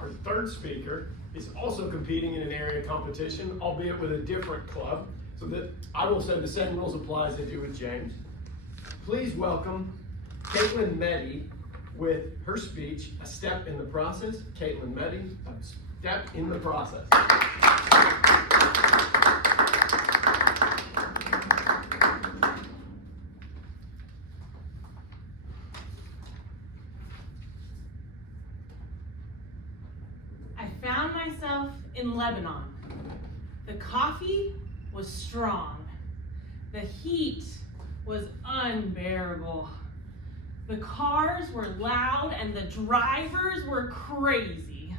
Our third speaker is also competing in an area competition, albeit with a different club, so that I will say the same rules apply as I do with James. Please welcome Caitlin Meddy with her speech, A Step in the Process. Caitlin Meddy, A Step in the Process. I found myself in Lebanon. The coffee was strong. The heat was unbearable. The cars were loud and the drivers were crazy.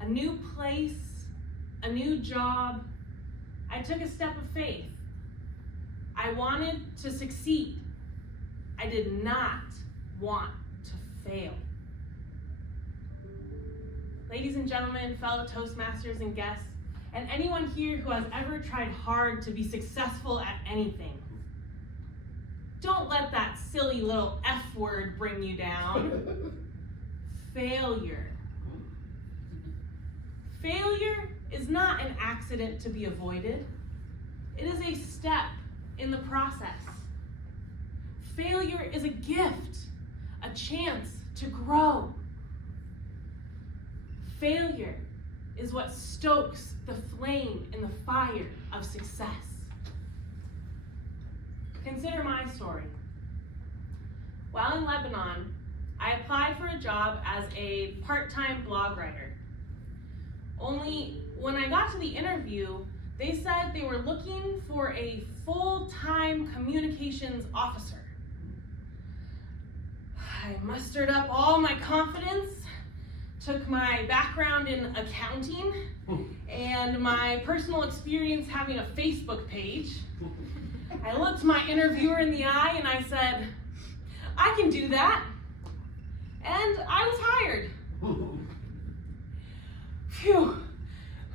A new place, a new job. I took a step of faith. I wanted to succeed. I did not want to fail. Ladies and gentlemen, fellow Toastmasters and guests, and anyone here who has ever tried hard to be successful at anything, don't let that silly little F word bring you down. Failure. Failure is not an accident to be avoided. It is a step in the process. Failure is a gift, a chance to grow. Failure is what stokes the flame in the fire of success. Consider my story. While in Lebanon, I applied for a job as a part-time blog writer. Only when I got to the interview, they said they were looking for a full-time communications officer. I mustered up all my confidence, took my background in accounting and my personal experience having a Facebook page. I looked my interviewer in the eye and I said, I can do that. And I was hired. Phew,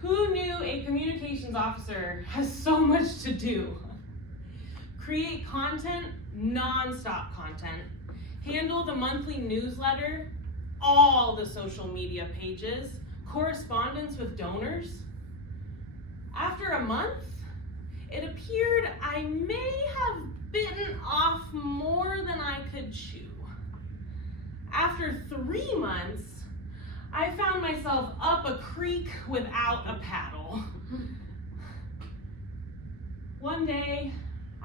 who knew a communications officer has so much to do? Create content, non-stop content, handle the monthly newsletter, all the social media pages, correspondence with donors. After a month, it appeared I may have bitten off more than I could chew. After 3 months, I found myself up a creek without a paddle. One day,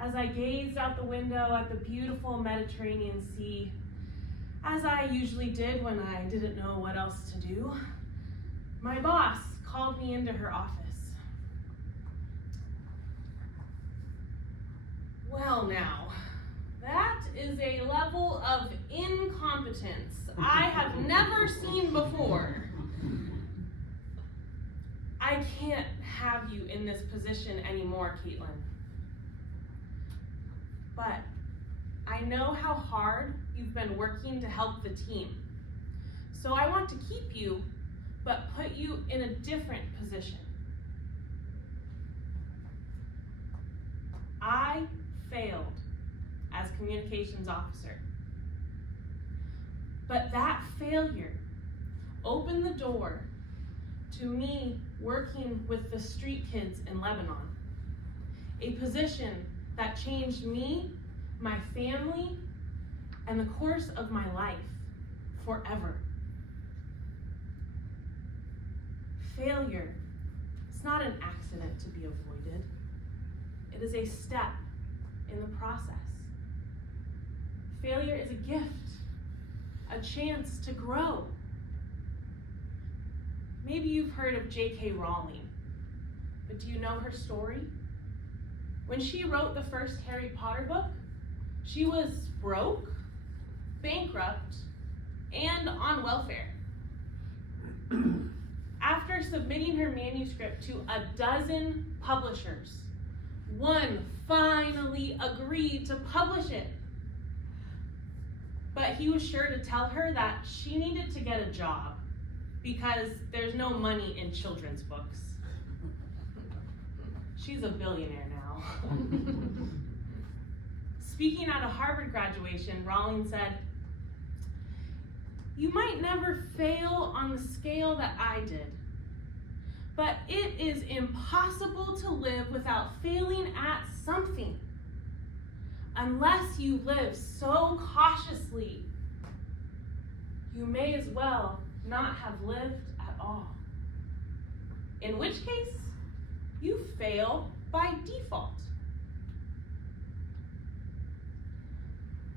as I gazed out the window at the beautiful Mediterranean Sea, as I usually did when I didn't know what else to do, my boss called me into her office. Well now, that is a level of incompetence I have never seen before. I can't have you in this position anymore, Caitlin. But I know how hard you've been working to help the team. So I want to keep you, but put you in a different position. I failed as communications officer. But that failure opened the door to me working with the street kids in Lebanon, a position that changed me, my family, and the course of my life forever. Failure is not an accident to be avoided. It is a step in the process. Failure is a gift, a chance to grow. Maybe you've heard of J.K. Rowling, but do you know her story? When she wrote the first Harry Potter book, she was broke, bankrupt, and on welfare. After submitting her manuscript to 12 publishers, one finally agreed to publish it. But he was sure to tell her that she needed to get a job because there's no money in children's books. She's a billionaire now. Speaking at a Harvard graduation, Rowling said, You might never fail on the scale that I did, but it is impossible to live without failing at something, unless you live so cautiously. You may as well not have lived at all. In which case, you fail by default.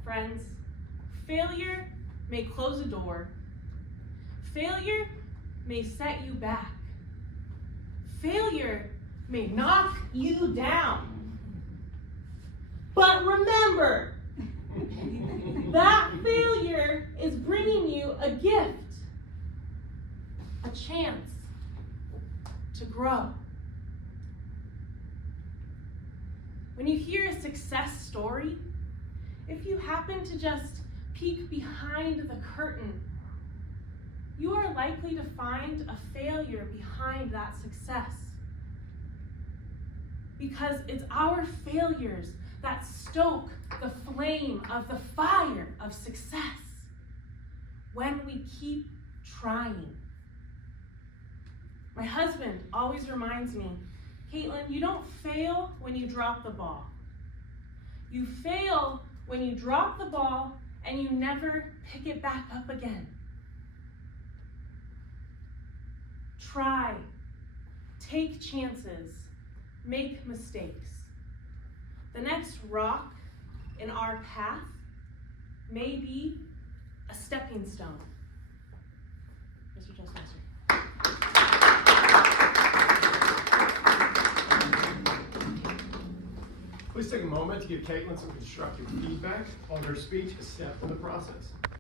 Friends, failure may close a door. Failure may set you back. Failure may knock you down. But remember, that failure is bringing you a gift, a chance to grow. When you hear a success story, if you happen to just peek behind the curtain, you are likely to find a failure behind that success. Because it's our failures that stoke the flame of the fire of success when we keep trying. My husband always reminds me, Caitlin, you don't fail when you drop the ball. You fail when you drop the ball and you never pick it back up again. Try, take chances, make mistakes. The next rock in our path may be a stepping stone. Mr. Toastmaster. Please take a moment to give Caitlin some constructive feedback on her speech, a step in the process.